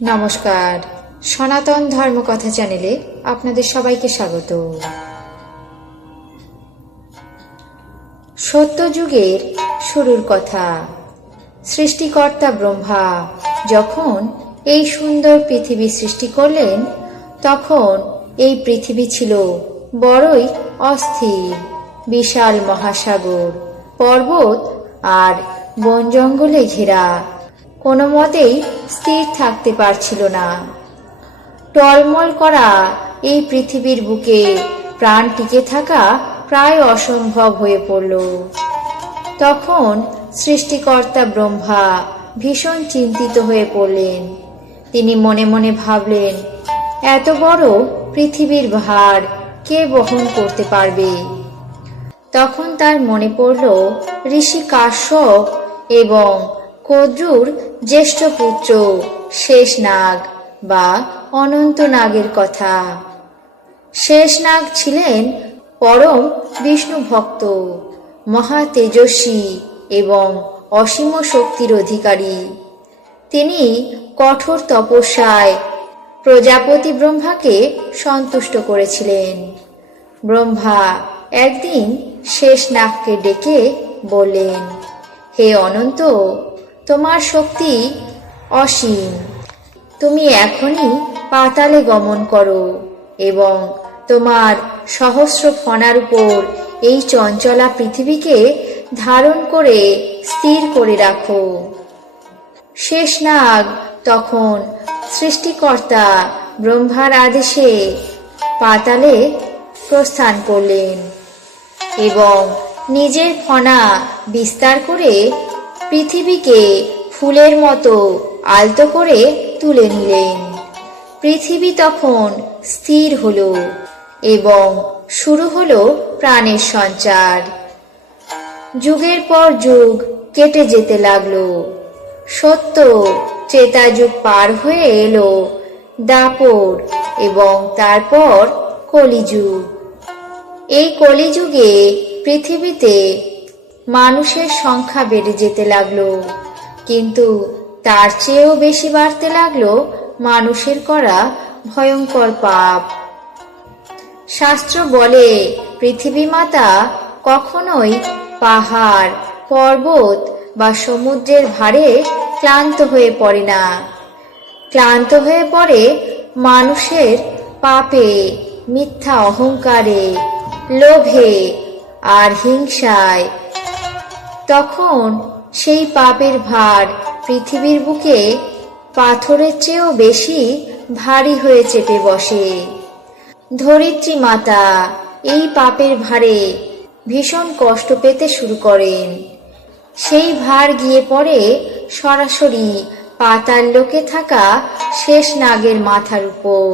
নমস্কার, সনাতন ধর্মকথা চ্যানেলে আপনাদের সবাইকে স্বাগত। সত্যযুগের শুরুর কথা। সৃষ্টিকর্তা ব্রহ্মা যখন এই সুন্দর পৃথিবী সৃষ্টি করলেন, তখন এই পৃথিবী ছিল বড়ই অস্থির। বিশাল মহাসাগর, পর্বত আর বন জঙ্গলে ঘেরা, কোনো মতেই স্থির থাকতে পারছিল না। টলমল করা এই পৃথিবীর বুকে প্রাণ টিকে থাকা প্রায় অসম্ভব হয়ে পড়ল। তখন সৃষ্টিকর্তা ব্রহ্মা ভীষণ চিন্তিত হয়ে পড়লেন। তিনি মনে মনে ভাবলেন, এত বড় পৃথিবীর ভার কে বহন করতে পারবে? তখন তার মনে পড়ল ঋষি কাশ্যপ এবং কদ্রুর জ্যেষ্ঠ পুত্র শেষনাগ বা অনন্ত নাগের কথা। শেষনাগ ছিলেন পরম বিষ্ণু ভক্ত, মহা তেজস্বী এবং অসীম শক্তির অধিকারী। তিনি কঠোর তপস্যায় প্রজাপতি ব্রহ্মাকে সন্তুষ্ট করেছিলেন। ব্রহ্মা একদিন শেষনাগকে ডেকে বললেন, হে অনন্ত, তোমার শক্তি অসীম। তুমি এখনই পাতালে গমন করো এবং তোমার সহস্র ফণার উপর এই চঞ্চলা পৃথিবীকে ধারণ করে স্থির করে রাখো। শেষনাগ তখন সৃষ্টিকর্তা ব্রহ্মার আদেশে পাতালে প্রস্থান করলেন এবং নিজের ফণা বিস্তার করে পৃথিবীকে ফুলের মতো আলতো করে তুলে নিলেন। পৃথিবী তখন স্থির হলো এবং শুরু হলো প্রাণের সঞ্চার। যুগের পর যুগ কেটে যেতে লাগলো। সত্য ত্রেতা যুগ পার হয়ে এলো দ্বাপর এবং তারপর কলিযুগ। এই কলিযুগে পৃথিবীতে মানুষের সংখ্যা বেড়ে যেতে লাগলো, কিন্তু তার চেয়েও বেশি বাড়তে লাগলো মানুষের করা ভয়ঙ্কর পাপ। শাস্ত্র বলে, পৃথিবী মাতা কখনোই পাহাড়, পর্বত বা সমুদ্রের ভারে ক্লান্ত হয়ে পড়ে না। ক্লান্ত হয়ে পড়ে মানুষের পাপে, মিথ্যা অহংকারে, লোভে আর হিংসায়। তখন সেই পাপের ভার পৃথিবীর বুকে পাথরের চেয়েও বেশি ভারী হয়ে চেপে বসে। ধরিত্রী মাতা এই পাপের ভারে ভীষণ কষ্ট পেতে শুরু করেন। সেই ভার গিয়ে পড়ে সরাসরি পাতাল লোকে থাকা শেষনাগের মাথার উপর,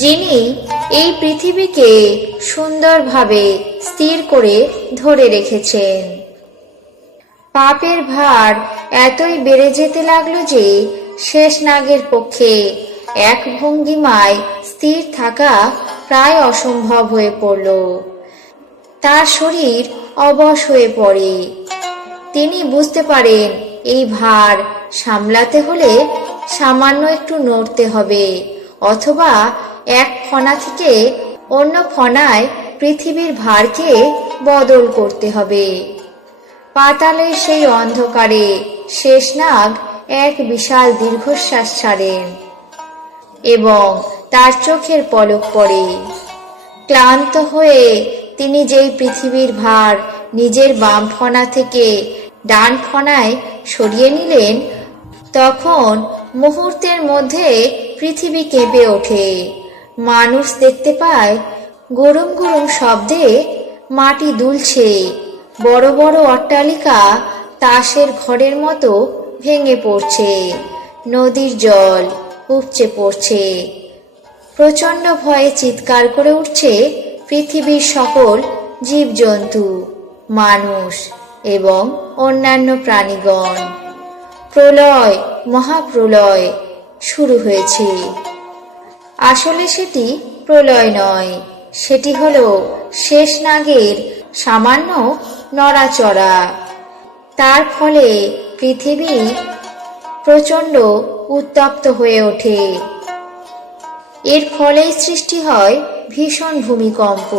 যিনি এই পৃথিবীকে সুন্দরভাবে স্থির করে ধরে রেখেছেন। পাপের ভার এতই বেড়ে যেতে লাগলো যে শেষনাগের পক্ষে এক ভঙ্গিমায় স্থির থাকা প্রায় অসম্ভব হয়ে পড়ল। তার শরীর অবশ হয়ে পড়ে। তিনি বুঝতে পারেন, এই ভার সামলাতে হলে সামান্য একটু নড়তে হবে, অথবা এক ফণা থেকে অন্য ফণায় পৃথিবীর ভারকে বদল করতে হবে। পাতালের সেই অন্ধকারে শেষনাগ এক বিশাল দীর্ঘশ্বাস ছাড়েন এবং তার চোখের পলক পড়ে। ক্লান্ত হয়ে তিনি যেই পৃথিবীর ভার নিজের বাম ফণা থেকে ডান ফণায় সরিয়ে নিলেন, তখন মুহূর্তের মধ্যে পৃথিবী কেঁপে ওঠে। মানুষ দেখতে পায় গুরুম গুরুম শব্দে মাটি দুলছে। বড় বড় অট্টালিকা তাসের ঘরের মতো ভেঙে পড়ছে। নদীর জল উপচে পড়ছে। প্রচণ্ড ভয়ে চিৎকার করে উঠছে পৃথিবীর সকল জীবজন্তু, মানুষ এবং অন্যান্য প্রাণীগণ। প্রলয়, মহাপ্রলয় শুরু হয়েছে। আসলে সেটি প্রলয় নয়, সেটি হলো শেষনাগের সামান্য নড়াচড়া। তার ফলে পৃথিবী প্রচণ্ড উত্তপ্ত হয়ে ওঠে। এর ফলেই সৃষ্টি হয় ভীষণ ভূমিকম্প।